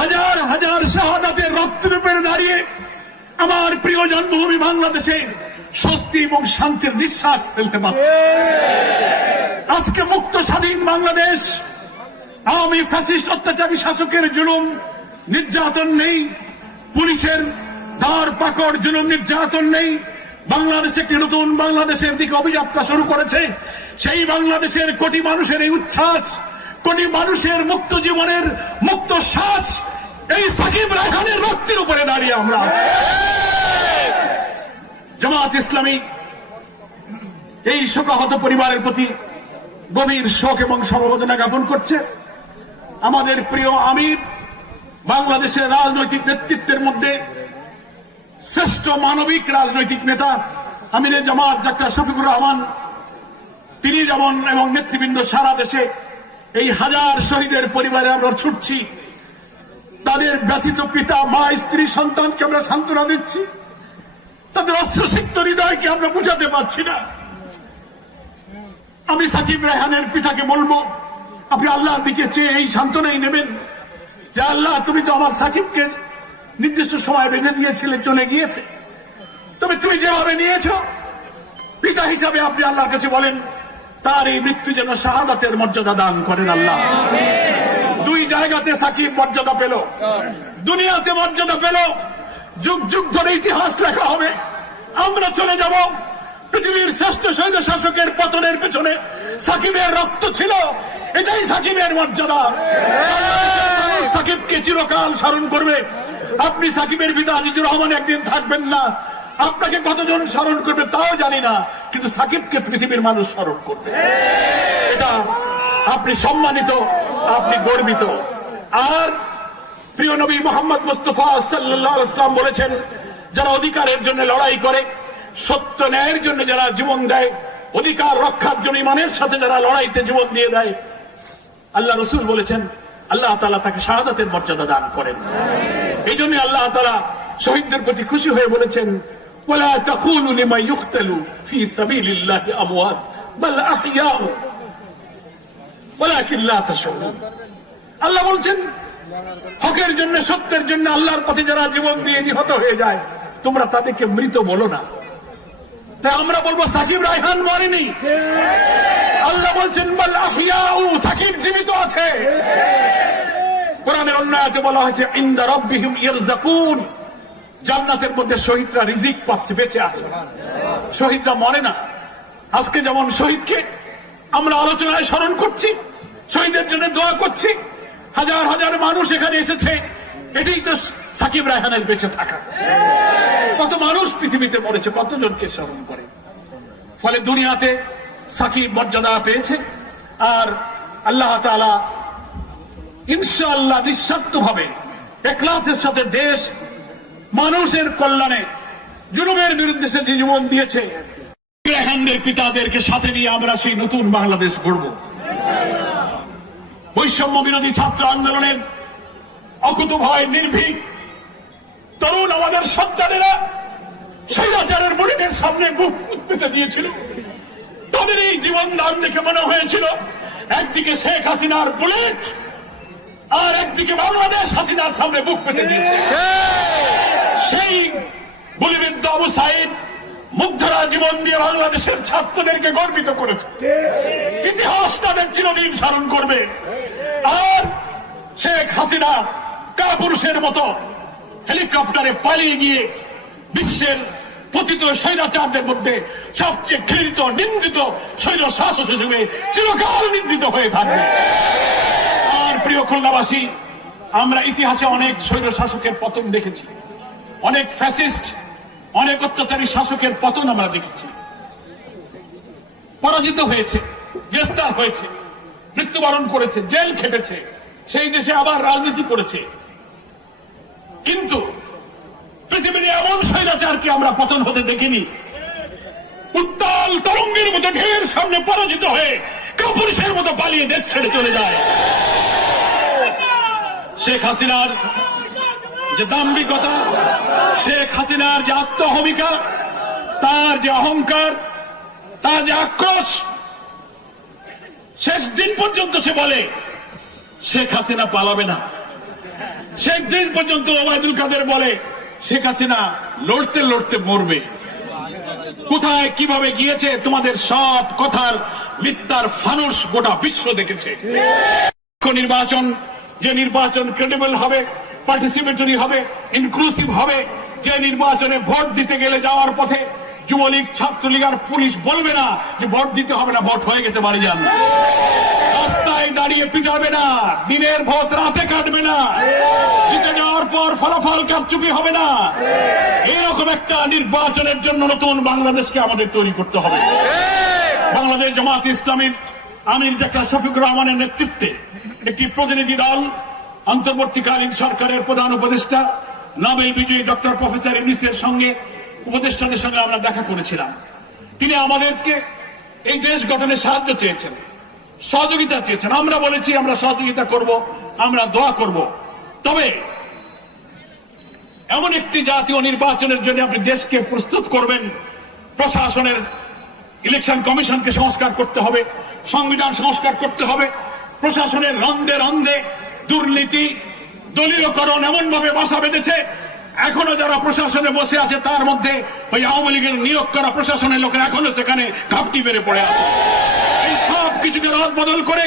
হাজার হাজার শাহাদাতের রক্তের উপরে দাঁড়িয়ে আমার প্রিয় জন্মভূমি বাংলাদেশে স্বস্তি এবং শান্তির নিঃশ্বাস ফেলতে পারছে। আজকে মুক্ত স্বাধীন বাংলাদেশ, আওয়ামী ফ্যাসিস্ট অত্যাচারী শাসকের জুলুম নির্যাতন নেই, পুলিশের ধার পাকড় জুলুম নির্যাতন নেই। বাংলাদেশ একটি নতুন বাংলাদেশের দিকে অভিযাত্রা শুরু করেছে। সেই বাংলাদেশের কোটি মানুষের এই উচ্ছ্বাস, কোটি মানুষের মুক্ত জীবনের মুক্ত শ্বাস এই সাকিব রায়হানের রক্তের উপরে দাঁড়িয়ে আমরা। জামাত ইসলামী এই শোকাহত পরিবারের প্রতি গভীর শোক এবং সমবেদনা জ্ঞাপন করছে। আমাদের প্রিয় আমির, বাংলাদেশের রাজনৈতিক নেতৃত্বের মধ্যে শ্রেষ্ঠ মানবিক রাজনৈতিক নেতা আমিরে জামাত ডাক্তার শফিকুর রহমান, তিনি যেমন এবং নেতৃবৃন্দ সারা দেশে এই হাজার শহীদের পরিবারে আমরা ছুটছি, তাদের ব্যথিত পিতা মা স্ত্রী সন্তানকে আমরা সান্ত্বনা দিচ্ছি, তাদের অশ্রুসিক্ত হৃদয়কে আমরা বুঝাতে পারছি না। আমি সাকিব রায়হানের পিতাকে বলবো, আপনি আল্লাহর দিকে চেয়ে এই সান্ত্বনাই নেবেন যে আল্লাহ, তুমি তো আমার সাকিবকে নির্দিষ্ট সময় বেঁধে দিয়েছিলে, চলে গিয়েছে, তবে তুমি যেভাবে নিয়েছ পিতা হিসাবে আপনি আল্লাহর কাছে বলেন তার এই মৃত্যু যেন শাহাদাতের মর্যাদা দান করেন আল্লাহ। দুই জায়গাতে সাকিব মর্যাদা পেল, দুনিয়াতে মর্যাদা পেল, যুগ যুগ ধরে ইতিহাস লেখা হবে। আমরা চলে যাব পৃথিবীর শ্রেষ্ঠ শহীদ শাসকের পতনের পেছনে সাকিবের রক্ত ছিল, এটাই সাকিবের মর্যাদা। সাকিবকে চিরকাল স্মরণ করবে। আপনি সাকিবের পিতা আজিজুর রহমান একদিন থাকবেন না, আপনাকে কতজন স্মরণ করবে তাও জানি না, কিন্তু সাকিবকে পৃথিবীর মানুষ স্মরণ করবে। এটা আপনি সম্মানিত, আপনি গর্বিত। আর প্রিয় নবী মোহাম্মদ মুস্তাফা সাল্লাল্লাহু আলাইহি ওয়াসাল্লাম বলেছেন, যারা অধিকারের জন্য লড়াই করে, সত্য ন্যায়ের জন্য যারা জীবন দেয়, অধিকার রক্ষার জন্য ইমানের সাথে যারা লড়াইতে জীবন দিয়ে দেয়, আল্লাহ রাসূল বলেছেন আল্লাহ তাআলা তাকে শাহাদাতের মর্যাদা দান করেন। এই জন্য আল্লাহ তাআলা শহীদদের প্রতি খুশি হয়ে বলেছেন, ওয়ালা তাকুলু লিমান ইউকতালু ফি সাবিলিল্লাহি আমওয়াত বাল আহইয়াউ ওয়ালাকিন লা তাশউরুন। আল্লাহ বলছেন, হকের জন্য, সত্যের জন্য আল্লাহর পথে যারা জীবন দিয়ে নিহত হয়ে যায়, তোমরা তাদেরকে মৃত বলো না। তাই আমরা বলবো সাকিব রায়হান মরেনি। আল্লাহ বলছেন বাল আহইয়াউ, সাকিব জীবিত আছে। কোরআনের অন্য আয়াতে বলা হয়েছে ইনদা রাব্বিহিম ইয়ারযাকুন, জান্নাতের মধ্যে শহীদরা রিজিক পাচ্ছে, বেঁচে আছে। শহীদরা মরে না। আজকে যেমন শহীদকে আমরা আলোচনায় স্মরণ করছি, শহীদের জন্য দোয়া করছি, হাজার হাজার মানুষ এখানে এসেছে, এটাই তো সাকিব রায়হানের বেঁচে থাকা। কত মানুষ পৃথিবীতে মরেছে, কতজনকে স্মরণ করে। ফলে দুনিয়াতে সাকিব মর্যাদা পেয়েছে। আর আল্লাহ তাআলা ইনশাআল্লাহ নিঃস্বার্থভাবে ইখলাসের সাথে দেশ মানুষের কল্যাণে জুলুমের বিরুদ্ধে যে জীবন দিয়েছে, রায়হানের পিতাদেরকে সাথে নিয়ে আমরা সেই নতুন বাংলাদেশ গড়ব। বৈষম্য বিরোধী ছাত্র আন্দোলনের অকুতোভয় নির্ভীক তরুণ আমাদের সন্তানেরা স্বৈরাচারের বুলেটের সামনে বুক পেতে দিয়েছিল। তাদের এই জীবন দান দেখে মনে হয়েছিল একদিকে শেখ হাসিনার বুলেট, আর একদিকে বাংলাদেশ হাসিনার সামনে বুক পেতে দিয়েছে। সেই গুলিবিদ্ধ আবু সাইদ মুগ্ধরা জীবন দিয়ে বাংলাদেশের ছাত্রদেরকে গর্বিত করেছে। ইতিহাস তাদের চিরদিন স্মরণ করবে। আর শেখ হাসিনা কাপুরুষের মতো হেলিকপ্টারে পালিয়ে গিয়ে বিশ্বের পতিত স্বৈরাচারদের মধ্যে সবচেয়ে ঘৃণিত, নিন্দিত স্বৈর শাসক হিসেবে চিরকাল নিন্দিত হয়ে থাকবে। আর প্রিয় খুলনাবাসী, আমরা ইতিহাসে অনেক স্বৈর শাসকের পতন দেখেছি, অনেক ফ্যাসিস্ট, অনেক অত্যাচারী শাসকের পতন আমরা দেখেছি। পরাজিত হয়েছে, গ্রেফতার হয়েছে, মৃত্যুবরণ করেছে, জেল খেটেছে, সেই দেশে আবার রাজনীতি করেছে। কিন্তু পৃথিবীর এমন স্বৈরাচারকে আমরা পতন হতে দেখিনি। উত্তাল তরঙ্গের মতো ঢেউয়ের সামনে পরাজিত হয়ে কাপুরুষের মতো পালিয়ে দেশ ছেড়ে চলে যায়। শেখ হাসিনার যে দাম্ভিকতা, শেখ হাসিনার যে আত্মহমিকা, তার যে অহংকার, তার যে আক্রোশ, শেষ দিন পর্যন্ত সে বলে শেখ হাসিনা পালাবে না, শেখ দিন পর্যন্ত ওবায়দুল কাদের বলে শেখ হাসিনা লড়তে লড়তে মরবে। কোথায় কিভাবে গিয়েছে তোমাদের সব কথার মিথ্যার ফানুস গোটা বিশ্ব দেখেছে। নির্বাচন, যে নির্বাচন ক্রেডিবল হবে, পার্টিসিপেটরি হবে, ইনক্লুসিভ হবে, যে নির্বাচনে ভোট দিতে গেলে যাওয়ার পথে যুবলীগ, ছাত্রলীগ আর পুলিশ বলবে না যে ভোট দিতে হবে না, ভোট হয়ে গেছে বাড়ি যান। রাস্তায় দাঁড়িয়ে পিটাবে না, দিনের ভোট রাতে কাটবে না, জিতে যাওয়ার পর ফলাফল কারচুপি হবে না। এরকম একটা নির্বাচনের জন্য নতুন বাংলাদেশকে আমাদের তৈরি করতে হবে। বাংলাদেশ জামাত ইসলামীর আমির ডাক্তার শফিকুর রহমানের নেতৃত্বে একটি প্রতিনিধি দল অন্তর্বর্তীকালীন সরকারের প্রধান উপদেষ্টা নোবেল বিজয়ী ডক্টর প্রফেসর ইউনূসের সঙ্গে, উপদেষ্টাদের সঙ্গে আমরা দেখা করেছিলাম। তিনি আমাদেরকে এই দেশ গঠনে সাহায্য চেয়েছেন, সহযোগিতা চেয়েছেন। আমরা বলেছি আমরা সহযোগিতা করব, আমরা দোয়া করব। তবে এমন একটি জাতীয় নির্বাচনের জন্য আপনি দেশকে প্রস্তুত করবেন, প্রশাসনের ইলেকশন কমিশনকে সংস্কার করতে হবে, সংবিধান সংস্কার করতে হবে। প্রশাসনের রন্ধে রন্ধে দুর্নীতি, দলীয়করণ এমন ভাবে বাসা বেঁধেছে, এখনো যারা প্রশাসনে বসে আছে তার মধ্যে ওই আওয়ামী লীগের নিয়োগ করা প্রশাসনের লোকেরা এখনো সেখানে ঘাপটি বেড়ে পড়ে আছে। এই সব কিছুকে রদ বদল করে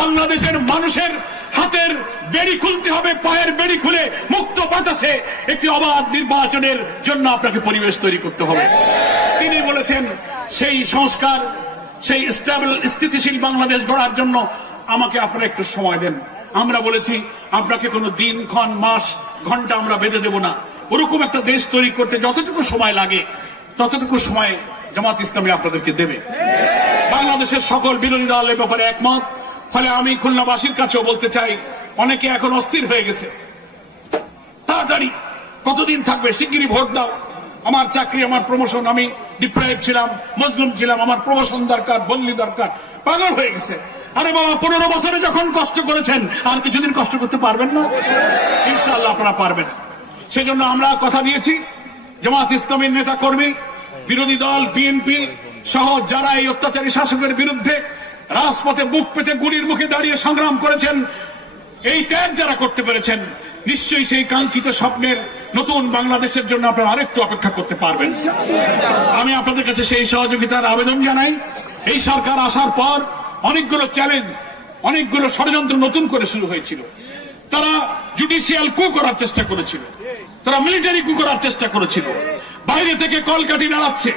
বাংলাদেশের মানুষের হাতের বেড়ি খুলতে হবে, পায়ের বেড়ি খুলে মুক্ত বাতাসে একটি অবাধ নির্বাচনের জন্য আপনাকে পরিবেশ তৈরি করতে হবে। তিনি বলেছেন সেই সংস্কার, সেই স্টেবল, স্থিতিশীল বাংলাদেশ গড়ার জন্য আমাকে আপনারা একটু সময় দেন। আমরা বলেছি আপনাকে কোনো দিন, ক্ষণ, মাস, ঘন্টা আমরা বেঁধে দেব না। ওরকম একটা দেশ তৈরি করতে যতটুকু সময় লাগে ততটুকু সময় জামাত ইসলামী আপনাদেরকে দেবে। বাংলাদেশের সকল বিরোধী দল এ ব্যাপারে একমত। ফলে আমি খুলনাবাসীর কাছেও বলতে চাই, অনেকে এখন অস্থির হয়ে গেছে, তাড়াতাড়ি কতদিন থাকবে, শিগগিরই ভোট দাও। আমার চাকরি, আমার প্রমোশন, আমি ডিপ্রাইভ ছিলাম, মজলুম ছিলাম, আমার প্রমোশন দরকার, বদলি দরকার। পাগল হয়ে গেছে। আরে বাবা, 15 বছরে যখন কষ্ট করেছেন আর কিছুদিন কষ্ট করতে পারবেন না? ইনশাআল্লাহ আপনারা পারবেন। সেজন্য আমরা কথা দিয়েছি, জামাত ইসলামীর নেতা কর্মী, বিরোধী দল বিএনপি সহ যারা এই অত্যাচারী শাসকের বিরুদ্ধে রাজপথে বুক পেতে গুলির মুখে দাঁড়িয়ে সংগ্রাম করেছেন, এই ত্যাগ যারা করতে পেরেছেন, নিশ্চয়ই সেই কাঙ্ক্ষিত স্বপ্নের নতুন বাংলাদেশের জন্য আপনারা আরেকটু অপেক্ষা করতে পারবেন। আমি আপনাদের কাছে সেই সহযোগিতার আবেদন জানাই। এই সরকার আসার পর অনেকগুলো চ্যালেঞ্জ, অনেকগুলো ষড়যন্ত্র নতুন করে শুরু হয়েছিল। তারা জুডিশিয়াল কু করার চেষ্টা করেছিল, তারা মিলিটারি কু করার চেষ্টা করেছিল, বাইরে থেকে কলকাঠি নাড়াচ্ছে।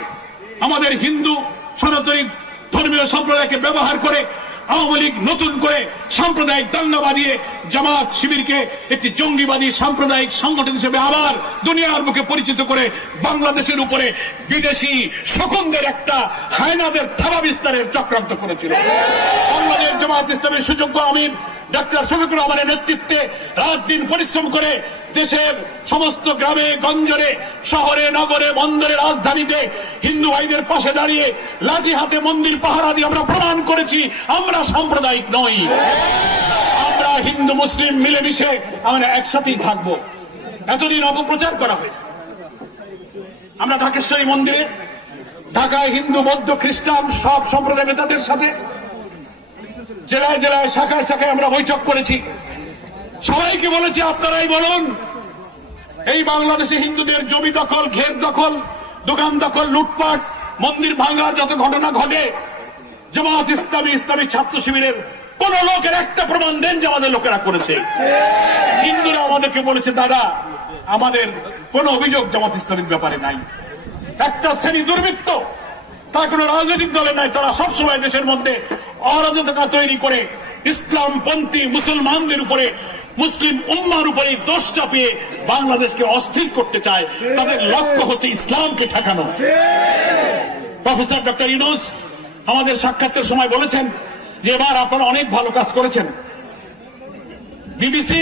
আমাদের হিন্দু সনাতনী ধর্মীয় সম্প্রদায়কে ব্যবহার করে আওয়ামী লীগ নতুন করে সাম্প্রদায়িক দাঙ্গা বাঁধিয়ে জামাত শিবিরকে একটি জঙ্গিবাদী সাম্প্রদায়িক সংগঠন হিসেবে আবার দুনিয়ার মুখে পরিচিত করে বাংলাদেশের উপরে বিদেশি শকুনদের একটা হায়নাদের থাবা বিস্তারের চক্রান্ত করেছিল। বাংলাদেশ জামাত ইসলামের সুযোগ্য আমির ডাক্তার শফিকুর রহমানের নেতৃত্বে রাত দিন পরিশ্রম করে দেশের সমস্ত গ্রামে গঞ্জরে, শহরে, নগরে, বন্দরে, রাজধানীতে হিন্দু ভাইদের পাশে দাঁড়িয়ে লাঠি হাতে মন্দির পাহারা দিয়ে আমরা প্রমাণ করেছি আমরা সাম্প্রদায়িক নই। আমরা হিন্দু মুসলিম মিলেমিশে আমরা একসাথেই থাকব। এতদিন অপপ্রচার করা হয়েছে। আমরা ঢাকেশ্বরী মন্দিরে, ঢাকায় হিন্দু, বৌদ্ধ, খ্রিস্টান সব সম্প্রদায় নেতাদের সাথে জেলায় জেলায়, শাখায় শাখায় আমরা বৈঠক করেছি। সবাইকে বলেছি আপনারাই বলুন, এই বাংলাদেশে হিন্দুদের জমি দখল, ঘের দখল, দোকান দখল, লুটপাট, মন্দির ভাঙা যত ঘটনা ঘটে, জামাত ইসলামী, ইসলামী ছাত্র শিবিরের কোন লোকের একটা প্রমাণ দেন যে আমাদের লোকেরা করেছে। হিন্দুরা আমাদেরকে বলেছে, দাদা আমাদের কোন অভিযোগ জামাত ইসলামীর ব্যাপারে নাই। একটা শ্রেণী দুর্বৃত্ত, তার কোন রাজনৈতিক দলে নাই, তারা সবসময় দেশের মধ্যে অরাজকতা তৈরি করে ইসলামপন্থী মুসলমানদের উপরে, মুসলিম উম্মার উপরে দোষ চাপিয়ে বাংলাদেশকে অস্থির করতে চায়। তাদের লক্ষ্য হচ্ছে ইসলামকে ঠেকানো। প্রফেসর ডক্টর ইউনূস আমাদের সাক্ষাতের সময় বলেছেন যে এবার আপনারা অনেক ভালো কাজ করেছেন। বিবিসি,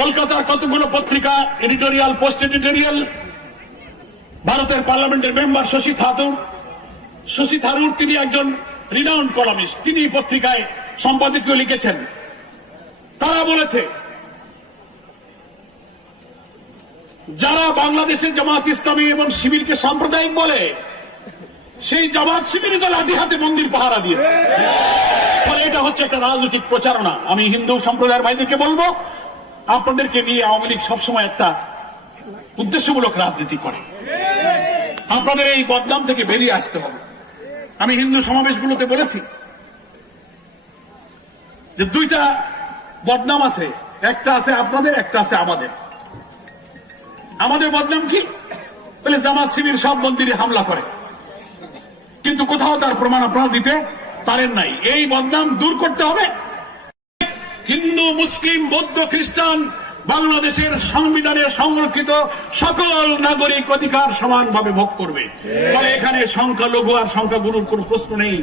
কলকাতার কতগুলো পত্রিকা, এডিটোরিয়াল, পোস্ট এডিটোরিয়াল, ভারতের পার্লামেন্টের মেম্বার শশী থারুর, তিনি একজন রিনাউন্ড কলামিস্ট, তিনি পত্রিকায় সম্পাদকীয় লিখেছেন। তারা বলেছে যারা বাংলাদেশের জামাত ইসলামী এবং শিবিরকে সাম্প্রদায়িক বলে, সেই জামাত শিবির তো লাঠি হাতে মন্দির পাহারা দিয়েছে। ফলে এটা হচ্ছে একটা রাজনৈতিক প্রচারণা। আমি হিন্দু সম্প্রদায়ের ভাইদেরকে বলবো, আপনাদেরকে নিয়ে আওয়ামী লীগ সবসময় একটা উদ্দেশ্যমূলক রাজনীতি করে। আপনাদের এই বদনাম থেকে বেরিয়ে আসতে হবে। আমি হিন্দু সমাবেশগুলোতে বলেছি যে দুইটা বদনাম আছে, একটা আছে আপনাদের, একটা আছে আমাদের। আমাদের বদনাম কি? বলে জামাত শিবির সব মন্দিরে হামলা করে, কিন্তু কোথাও তার প্রমাণ আপনারা দিতে পারেন নাই। এই বদনাম দূর করতে হবে। হিন্দু, মুসলিম, বৌদ্ধ, খ্রিস্টান বাংলাদেশের সংবিধানে সংরক্ষিত সকল নাগরিক অধিকার সমানভাবে ভোগ করবে। ফলে এখানে সংখ্যালঘু আর সংখ্যাগুরুর কোন প্রশ্ন নেই।